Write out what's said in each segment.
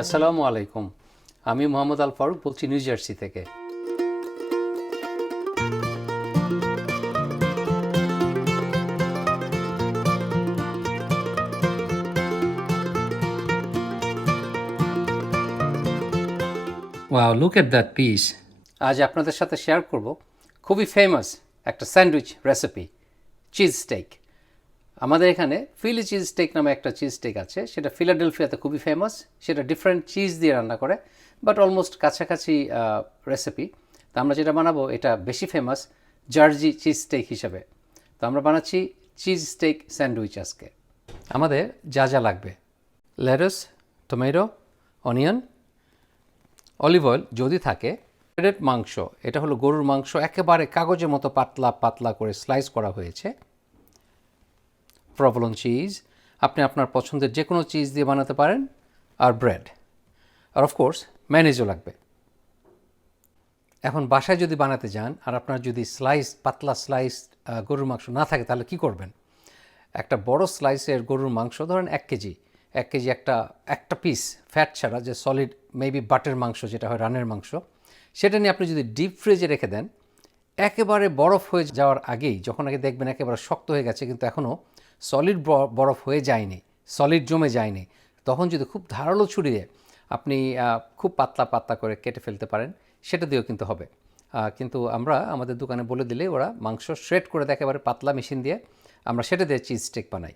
আসসালামু আলাইকুম। আমি মোহাম্মদ আল ফারুক বলছি নিউ জার্সি থেকে। Wow look at that piece আজ আপনাদের সাথে শেয়ার করব খুবই ফেমাস একটা স্যান্ডউইচ রেসিপি চিজ স্টেক আমাদের এখানে ফিলি চিজ স্টেক নামে একটা চিজ স্টেক আছে। সেটা ফিলাডেলফিয়াতে খুবই ফেমাস সেটা ডিফারেন্ট চিজ দিয়ে রান্না করে বাট অলমোস্ট কাছাকাছি রেসিপি তো আমরা যেটা বানাবো, এটা বেশি ফেমাস জার্জি চিজ স্টেক হিসাবে। তো আমরা বানাচ্ছি চিজ স্টেক স্যান্ডউইচ আজকে। আমাদের যা যা লাগবে। Let's tomato onion olive oil যদি থাকে মাংস, এটা হলো গরুর মাংস। একেবারে কাগজের মতো পাতলা পাতলা করে স্লাইস করা হয়েছে। প্রভলন চিজ আপনি আপনার পছন্দের যে কোনো চিজ দিয়ে বানাতে পারেন, আর ব্রেড আর অফকোর্স ম্যানেজও লাগবে। এখন বাসায় যদি বানাতে যান, আর আপনার যদি স্লাইস পাতলা স্লাইস গরুর মাংস না থাকে, তাহলে কি করবেন? একটা বড় স্লাইসের গরুর মাংস, ধরেন এক কেজি এক কেজি একটা একটা পিস ফ্যাট ছাড়া, যে সলিড মেবি বাটের মাংস, যেটা হয় রানের মাংস, সেটা নিয়ে আপনি যদি ডিপ ফ্রিজে রেখে দেন, একেবারে বরফ হয়ে যাওয়ার আগেই, যখন আগে দেখবেন একেবারে শক্ত হয়ে গেছে, কিন্তু এখনও সলিড বরফ হয়ে যায়নি সলিড জমে যায়নি, তখন যদি খুব ধারালো ছুরি দিয়ে, আপনি খুব পাতলা পাতলা করে কেটে ফেলতে পারেন, সেটা দিয়েও কিন্তু হবে। কিন্তু আমরা আমাদের দোকানে বলে দিলে ওরা মাংস শ্রেড করে দেয়, একেবারে পাতলা মেশিন দিয়ে, আমরা সেটা দিয়ে চিজ স্টেক বানাই।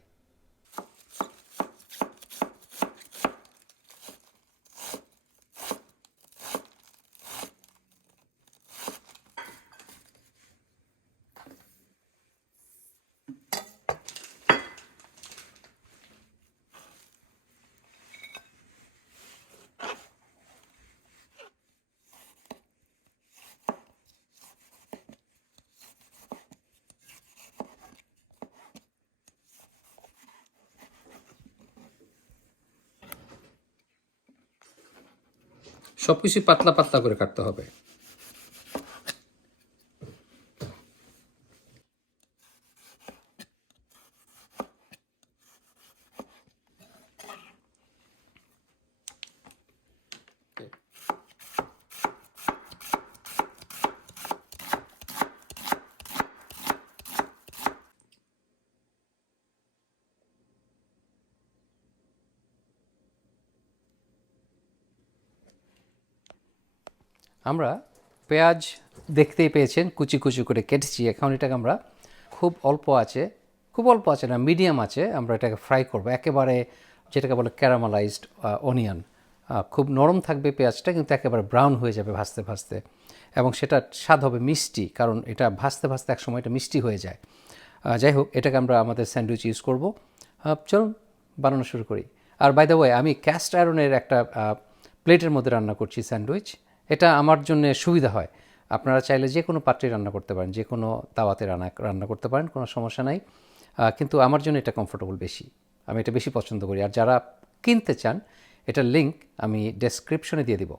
সব কিছুই পাতলা পাতলা করে কাটতে হবে। আমরা পেঁয়াজ দেখতেই পেয়েছেন, কুচি কুচি করে কেটেছি। এখন এটাকে আমরা খুব অল্প আছে, খুব অল্প আছে না, মিডিয়াম আছে, আমরা এটাকে ফ্রাই করব। একেবারে যেটাকে বলে ক্যারামালাইজড অনিয়ন। খুব নরম থাকবে পেঁয়াজটা, কিন্তু একেবারে ব্রাউন হয়ে যাবে ভাজতে ভাজতে। এবং সেটা স্বাদ হবে মিষ্টি, কারণ এটা ভাজতে ভাজতে এক সময় এটা মিষ্টি হয়ে যায়। যাই হোক, এটাকে আমরা আমাদের স্যান্ডউইচ ইউজ করব। চলুন, বানানো শুরু করি। আর বাই দ্য ওয়ে আমি ক্যাস্ট আয়রনের একটা প্লেটের মধ্যে রান্না করছি স্যান্ডউইচ। এটা আমার জন্য সুবিধা হয়। আপনারা চাইলে যে কোনো পাত্রে রান্না করতে পারেন, যে কোনো তাওয়াতে রান্না রান্না করতে পারেন, কোনো সমস্যা নাই। কিন্তু আমার জন্য এটা কমফোর্টেবল বেশি। আমি এটা বেশি পছন্দ করি। আর যারা কিনতে চান, এটার লিঙ্ক আমি ডেসক্রিপশনে দিয়ে দিব।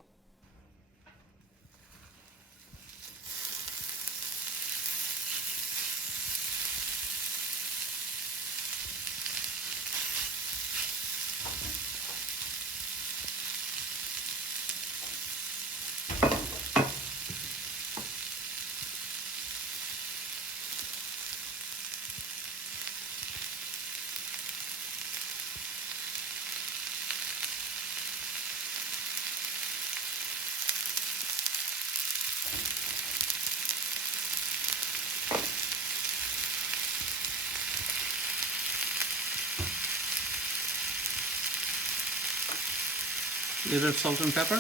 Little salt and pepper.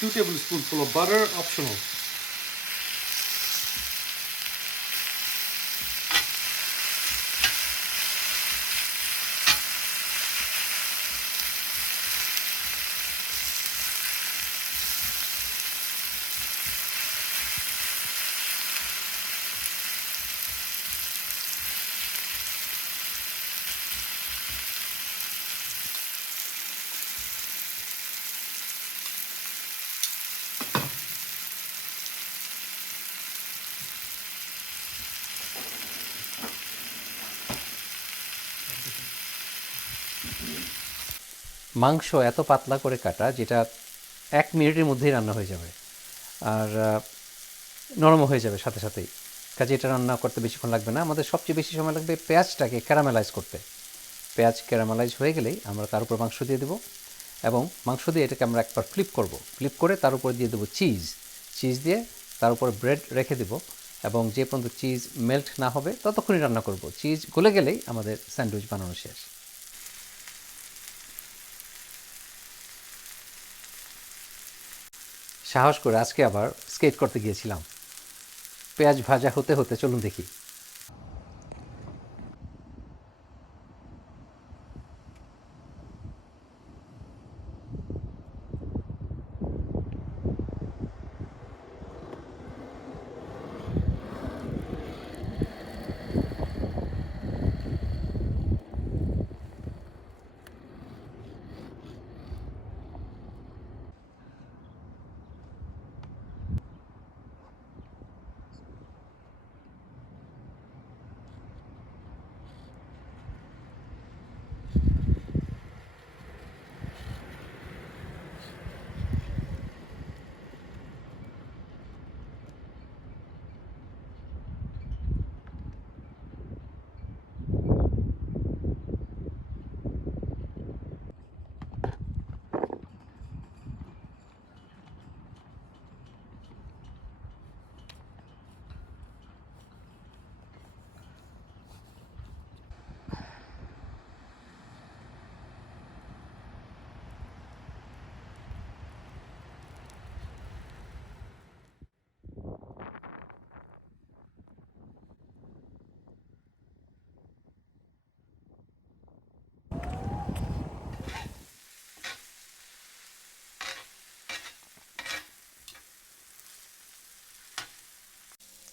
Two tablespoonful of butter optional মাংস এত পাতলা করে কাটা যেটা এক মিনিটের মধ্যেই রান্না হয়ে যাবে। আর আহ, নরমও হয়ে যাবে সাথে সাথেই। কাজে এটা রান্না করতে বেশিক্ষণ লাগবে না। আমাদের সবচেয়ে বেশি সময় লাগবে পেঁয়াজটাকে ক্যারামেলাইজ করতে। পেঁয়াজ ক্যারামেলাইজ হয়ে গেলেই আমরা তার উপর মাংস দিয়ে দেবো এবং মাংস দিয়ে এটাকে আমরা একবার ফ্লিপ করব। ফ্লিপ করে তার উপরে দিয়ে দেবো চিজ। চিজ দিয়ে তার উপর ব্রেড রেখে দেবো এবং যে পর্যন্ত চিজ মেল্ট না হবে ততক্ষণই রান্না করব। চিজ গলে গেলেই আমাদের স্যান্ডউইচ বানানো শেষ। সাহস করে আজকে আবার স্কেট করতে গিয়েছিলাম। পেঁয়াজ ভাজা হতে হতে চলুন দেখি।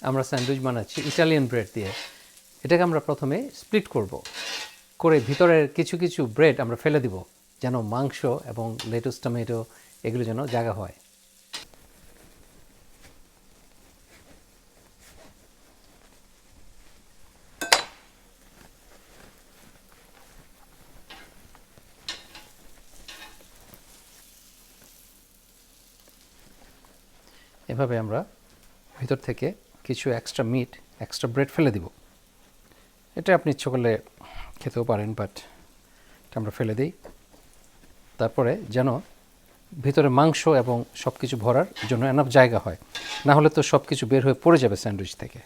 আমরা স্যান্ডউইচ বানাচ্ছি ইটালিয়ান ব্রেড দিয়ে। এটাকে আমরা প্রথমে স্প্লিট করব। করে ভিতরের কিছু কিছু ব্রেড আমরা ফেলে দিব, যেন মাংস এবং লেটুস, টমেটো এগুলো যেন জায়গা হয়। এভাবে আমরা ভিতর থেকে কিছু এক্সট্রা মিট এক্সট্রা ব্রেড ফেলে দিব। এটা আপনি ইচ্ছে করলে খেতেও পারেন বাট এটা আমরা ফেলে দিই। তারপরে যেন ভিতরে মাংস এবং সব কিছু ভরার জন্য এনাফ জায়গা হয়। না হলে তো সব কিছু বের হয়ে পড়ে যাবে স্যান্ডউইচ থেকে।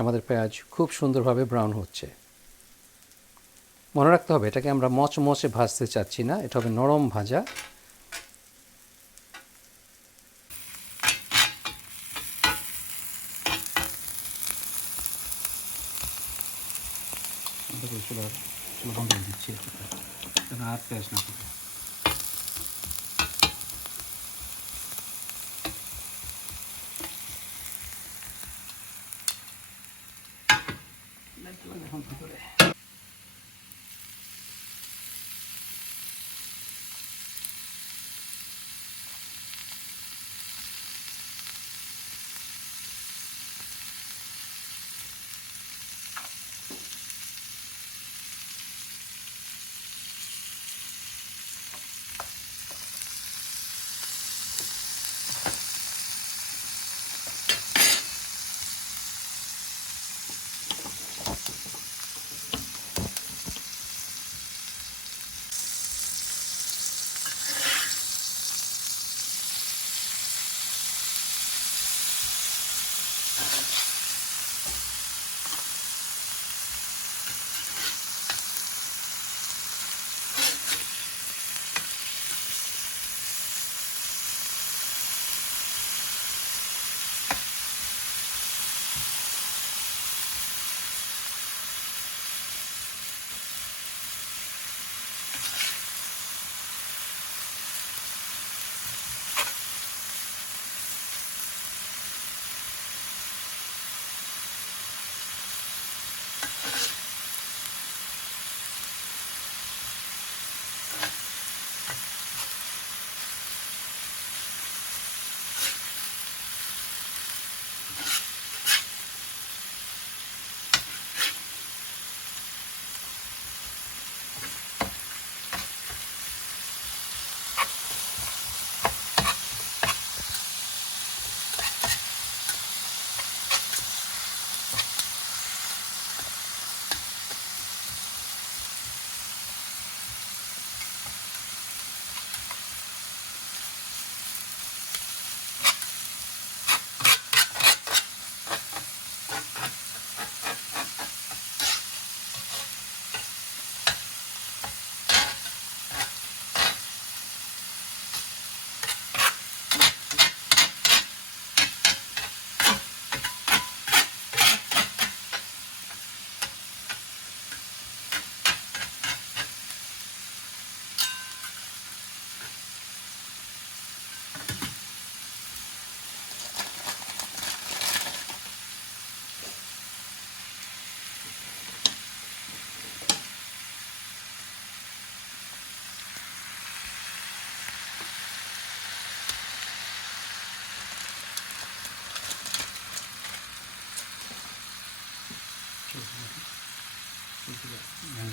আমাদের পেঁয়াজ খুব সুন্দরভাবে ব্রাউন হচ্ছে। মনে রাখতে হবে, এটাকে আমরা মচমচে ভাজতে চাচ্ছি না, এটা হবে নরম ভাজা। আর পেঁয়াজ না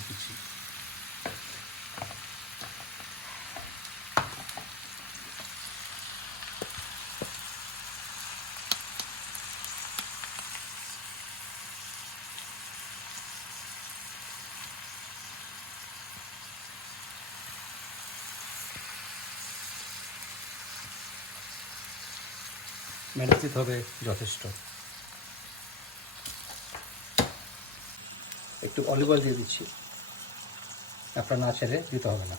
দিচ্ছি। মেরে হবে যথেষ্ট। একটু অলিভ অয়েল দিয়ে দিচ্ছি। আপনার না ছেড়ে দিতে হবে না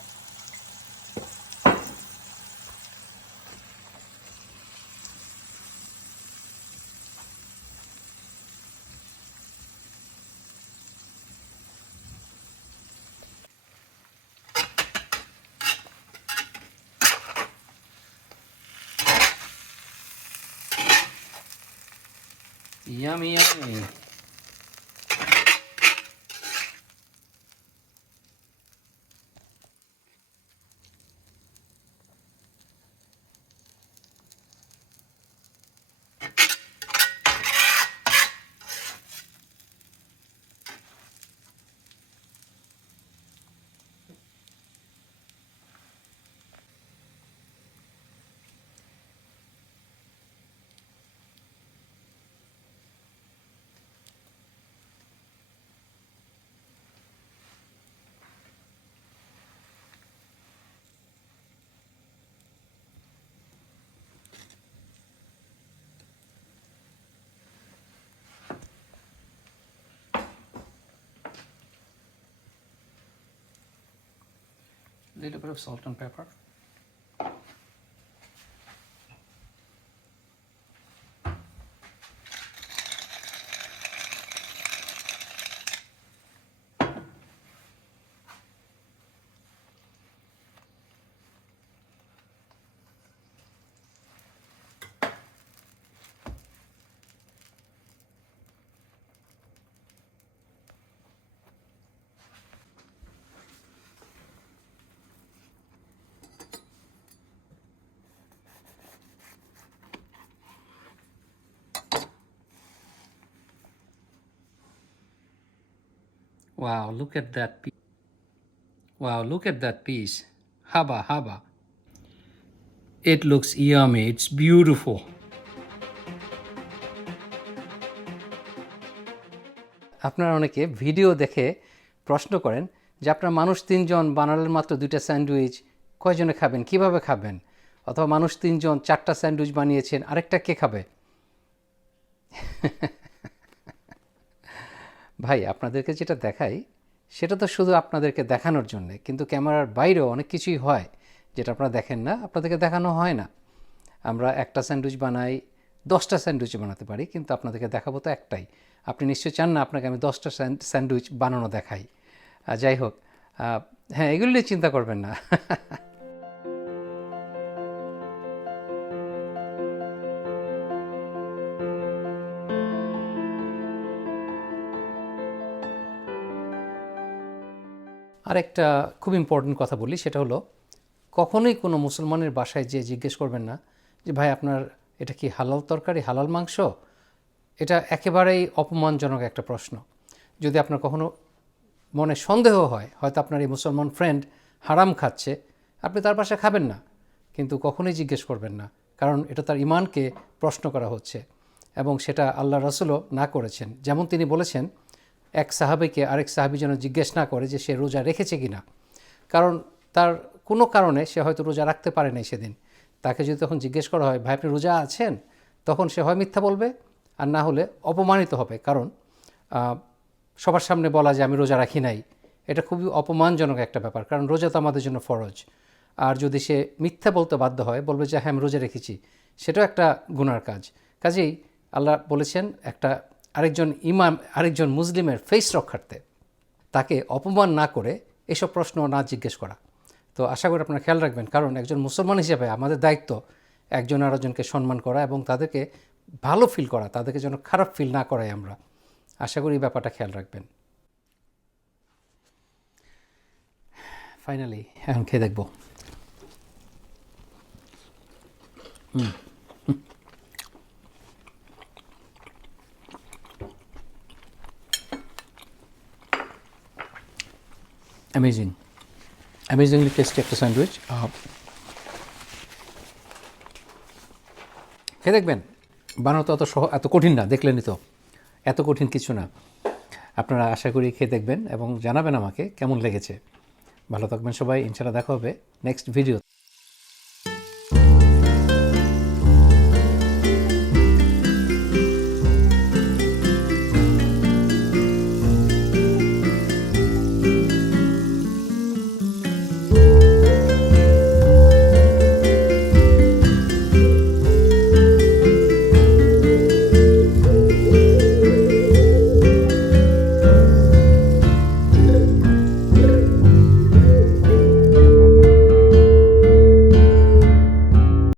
Yummy, yummy. Little bit of salt and pepper. Wow, look at that piece. Wow, look at that piece. Haba, haba. It looks yummy. It's beautiful. আপনারা অনেকে ভিডিও দেখে প্রশ্ন করেন যে আপনার মানুষ তিনজন বানালেন মাত্র দুইটা স্যান্ডউইচ কয়জনে খাবেন কীভাবে খাবেন অথবা মানুষ তিনজন চারটা স্যান্ডউইচ বানিয়েছেন আরেকটা কে খাবে ভাই, আপনাদেরকে যেটা দেখাই, সেটা তো শুধু আপনাদেরকে দেখানোর জন্যে, কিন্তু ক্যামেরার বাইরেও অনেক কিছুই হয়, যেটা আপনারা দেখেন না, আপনাদেরকে দেখানো হয় না। আমরা একটা স্যান্ডউইচ বানাই, দশটা স্যান্ডউইচ বানাতে পারি, কিন্তু আপনাদেরকে দেখাবো তো একটাই। আপনি নিশ্চয়ই চান না আপনাকে আমি দশটা স্যান্ডউইচ বানানো দেখাই। যাই হোক হ্যাঁ এগুলো নিয়ে চিন্তা করবেন না। আরেকটা খুব ইম্পর্টেন্ট কথা বলি, সেটা হলো কখনোই কোনো মুসলমানের বাসায় যে জিজ্ঞেস করবেন না যে, ভাই, আপনার এটা কি হালাল তরকারি, হালাল মাংস? এটা একেবারেই অপমানজনক একটা প্রশ্ন। যদি আপনার কখনো মনে সন্দেহ হয়, হয়তো আপনার এই মুসলমান ফ্রেন্ড হারাম খাচ্ছে, আপনি তার পাশে খাবেন না। কিন্তু কখনোই জিজ্ঞেস করবেন না, কারণ এটা তার ইমানকে প্রশ্ন করা হচ্ছে এবং সেটা আল্লাহ রসুলও না করেছেন। যেমন তিনি বলেছেন এক সাহাবিকে আরেক সাহাবি যেন জিজ্ঞেস না করে যে সে রোজা রেখেছে কি না কারণ তার কোনো কারণে সে হয়তো রোজা রাখতে পারে নাই সেদিন। তাকে যদি তখন জিজ্ঞেস করা হয়, ভাই, আপনি রোজা আছেন? তখন সে হয় মিথ্যা বলবে আর না হলে অপমানিত হবে। কারণ সবার সামনে বলা যে আমি রোজা রাখি নাই, এটা খুবই অপমানজনক একটা ব্যাপার। কারণ রোজা তো আমাদের জন্য ফরজ। আর যদি সে মিথ্যা বলতে বাধ্য হয়, বলবে যে হ্যাঁ আমি রোজা রেখেছি। সেটাও একটা গুনার কাজ। কাজেই আল্লাহ বলেছেন, একটা আরেকজন ইমাম, আরেকজন মুসলিমের ফেস রক্ষার্থে তাকে অপমান না করে এসব প্রশ্ন না জিজ্ঞেস করা। তো আশা করি আপনারা খেয়াল রাখবেন, কারণ একজন মুসলমান হিসেবে আমাদের দায়িত্ব একজন আরেকজনকে সম্মান করা এবং তাদেরকে ভালো ফিল করা, তাদেরকে যেন খারাপ ফিল না করাই আমরা। আশা করি এই ব্যাপারটা খেয়াল রাখবেন। ফাইনালি এখন খেয়ে দেখব। দেখব অ্যামেজিং অ্যামেজিংলি টেস্টি একটা স্যান্ডউইচ। খেয়ে দেখবেন বানানো তো অত সহ এত কঠিন না দেখলেনই তো। এত কঠিন কিছু না। আপনারা আশা করি খেয়ে দেখবেন এবং জানাবেন আমাকে কেমন লেগেছে। ভালো থাকবেন সবাই ইনশাল্লাহ দেখা হবে নেক্সট ভিডিও